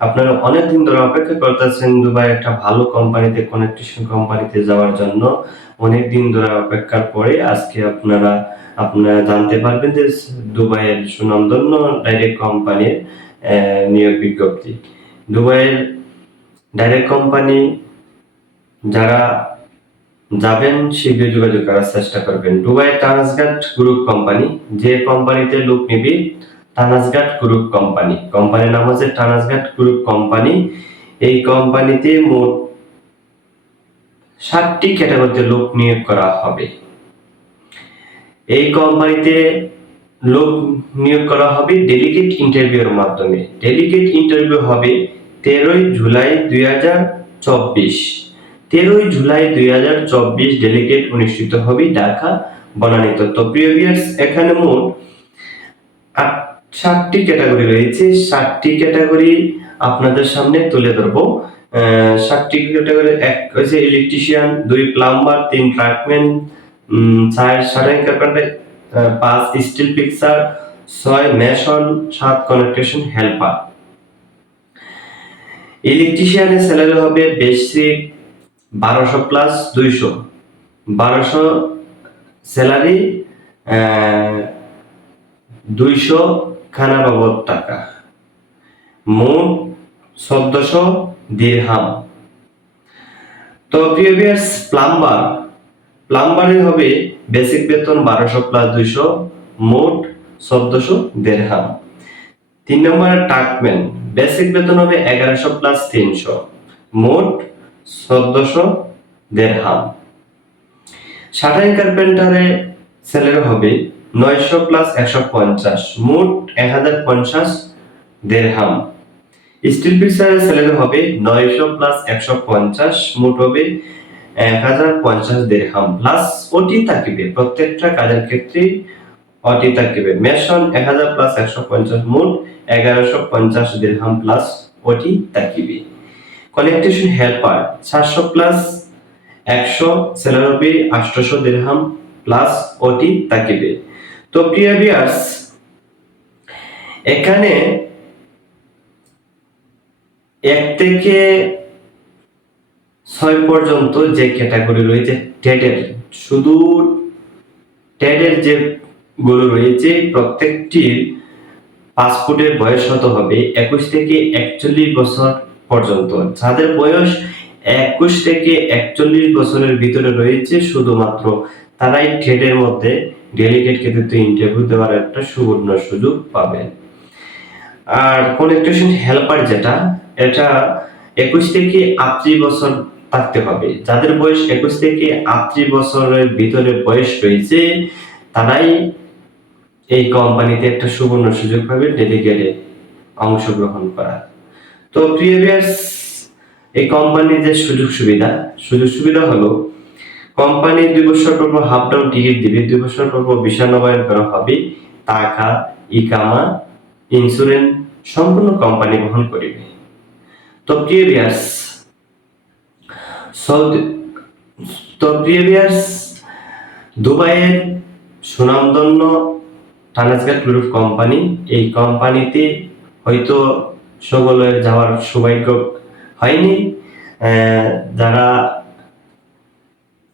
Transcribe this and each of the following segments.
আপনারা অনেকদিন ধরে অপেক্ষা করতেছেন দুবাই একটা ভালো কোম্পানিতে কনেকটিশন কোম্পানিতে যাওয়ার জন্য। অনেক দিন ধরে অপেক্ষার পরে আজকে আপনারা আপনারা জানতে পারবেন যে দুবাইয়ের সুনামধন্য ডাইরেক্ট কোম্পানির নিয়োগ বিজ্ঞপ্তি। দুবাইয়ের ডাইরেক্ট কোম্পানি যারা যাবেন, শীঘ্রই যোগাযোগ করার চেষ্টা করবেন। দুবাই টানাসঘাট গ্রুপ কোম্পানি যে কোম্পানিতে লোক নিবি টানাসঘাট গ্রুপ কোম্পানি কোম্পানির নাম হচ্ছে টানাসঘাট গ্রুপ কোম্পানি এই কোম্পানিতে মোট ষাটটি ক্যাটাগরিতে লোক নিয়োগ করা হবে। এই কোম্পানিতে লোক নিয়োগ করা হবে ডেলিগেট ইন্টারভিউর মাধ্যমে। ডেলিগেট ইন্টারভিউ হবে তেরোই জুলাই দুই হাজার চব্বিশ। তেরোই জুলাই দুই হাজার চব্বিশ ডেলিগেট অনুষ্ঠিত হবে ঢাকা বনানীত তো, প্রিয় এখানে মোট ষাটটি ক্যাটাগরি রয়েছে, সাতটি ক্যাটাগরি আপনাদের সামনে তুলে ধরবো। ষাটটি ক্যাটাগরি, এক হচ্ছে ইলেকট্রিশিয়ান, দুই প্লাম্বার, তিন ট্রাকম্যান চার সারাই কার্পেন্টার পাঁচ স্টিল পিকচার ছয় মেশন, সাত কানেকটেশন হেল্পার। ইলেকট্রিশিয়ানের স্যালারি হবে বেসিক বারোশো প্লাস দুইশো। বারোশো স্যালারি দুইশো খানা বাবদ টাকা। মোট চোদ্দশো দিরহাম। তো প্রিভিয়াস প্লাম্বার। প্লাম্বারে হবে বেসিক বেতন বারোশো প্লাস দুইশো, মোট চোদ্দশো দেড়হাম তিন নম্বর টাকম্যান বেসিক বেতন হবে এগারোশো প্লাস তিনশো, মোট চোদ্দশো দেড়হাম সাটাই কার্পেন্টারে স্যালারি হবে নয়শো প্লাস একশো পঞ্চাশ, মোট এক হাজার পঞ্চাশ দেড়হাম। স্টিল পিকচারের স্যালারি হবে নয়শো প্লাস একশো পঞ্চাশ, মোট হবে এক হাজার পঞ্চাশ দেড়হাম। প্লাস ওটি থাকিবে, প্রত্যেকটা কাজের ক্ষেত্রে ওটি থাকিবে। মেশন এক হাজার প্লাস একশো পঞ্চাশ, মোট এগারোশো পঞ্চাশ দেড়হাম প্লাস ওটি থাকিবে। কানেকটেশন হেল্পার সাতশো প্লাস একশো স্যালারি হবে আটশোশো দেড়হাম প্লাস ওটি থাকিবে। তো প্রিয় এখানে এক থেকে ছয় পর্যন্ত যে ক্যাটাগরি রয়েছে টেডের শুধু টেডের যে গুলো রয়েছে প্রত্যেকটির পাসপোর্টের বয়স হতে হবে? একুশ থেকে একচল্লিশ বছর পর্যন্ত। যাদের বয়স একুশ থেকে একচল্লিশ বছরের ভিতরে রয়েছে, শুধুমাত্র তারাই টেডের মধ্যে ডেলিগেট ক্ষেত্রে ইন্টারভিউ দেওয়ার একটা সুবর্ণ সুযোগ পাবেন। আর কনেকটেশন হেল্পার যেটা, এটা একুশ থেকে আটত্রিশ বছর থাকতে হবে। যাদের বয়স একুশ থেকে আটত্রিশ বছরের ভিতরে বয়স রয়েছে, তারাই এই কোম্পানিতে একটা সুবর্ণ সুযোগ পাবে ডেলিগেটে অংশগ্রহণ করার। তো প্রিভিয়াস এই কোম্পানির যে সুযোগ সুবিধা সুযোগ সুবিধা হলো কোম্পানি দুই বছর পর হাফ ডাউন টিকিট দিবে, দুই বছর পর ভিসা নবায়ন করা হবে, টাকা, ইকামা ইন্স্যুরেন্স সম্পূর্ণ কোম্পানি বহন করিবে। তো প্রিভিয়াস সৌদি, তো দুবাইয়ের সুনামধন্য টানাসঘাট গ্রুপ কোম্পানি, এই কোম্পানিতে হয়তো সকলের যাওয়ার সৌভাগ্য হয়নি। যারা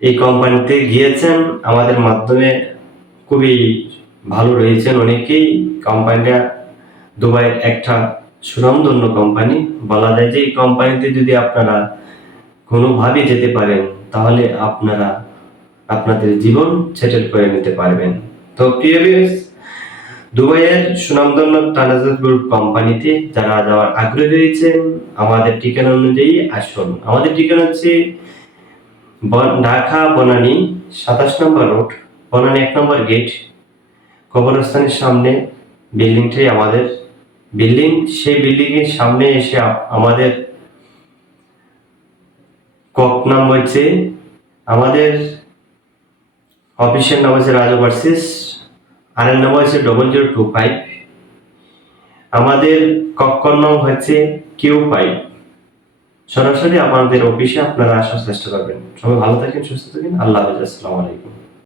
এই কোম্পানিতে গিয়েছেন। আমাদের মাধ্যমে খুবই ভালো রয়েছেন অনেকেই। কোম্পানিটা দুবাইয়ের একটা সুনামধন্য কোম্পানি বলা যায় যে এই কোম্পানিতে যদি আপনারা কোনোভাবে যেতে পারেন, তাহলে আপনারা আপনাদের জীবন সেটেল করে নিতে পারবেন। তো প্রিয় দুবাইয়ের সুনামধন্য টানাজাত গ্রুপ কোম্পানিতে যারা যাওয়ার আগ্রহী রয়েছেন, আমাদের ঠিকানা অনুযায়ী আসুন। আমাদের ঠিকানা হচ্ছে ঢাকা বনানী, সাতাশ নম্বর রোড, বনানী এক নম্বর গেট। কবরস্থানের সামনে বিল্ডিংটাই আমাদের। বিল্ডিং, সেই বিল্ডিং এর সামনে এসে আমাদের কক নাম হচ্ছে আমাদের অফিসের নাম হচ্ছে রাজা ভার্সেস, আর নাম হচ্ছে ডবল জিরো টু ফাইভ। আমাদের কক্ষ নাম হচ্ছে কিউ ফাইভ। সরাসরি আমাদের অফিসে আপনারা আসার চেষ্টা করবেন। সবাই ভালো থাকেন, সুস্থ থাকেন। আল্লাহ হাফিজ, আসসালামু আলাইকুম।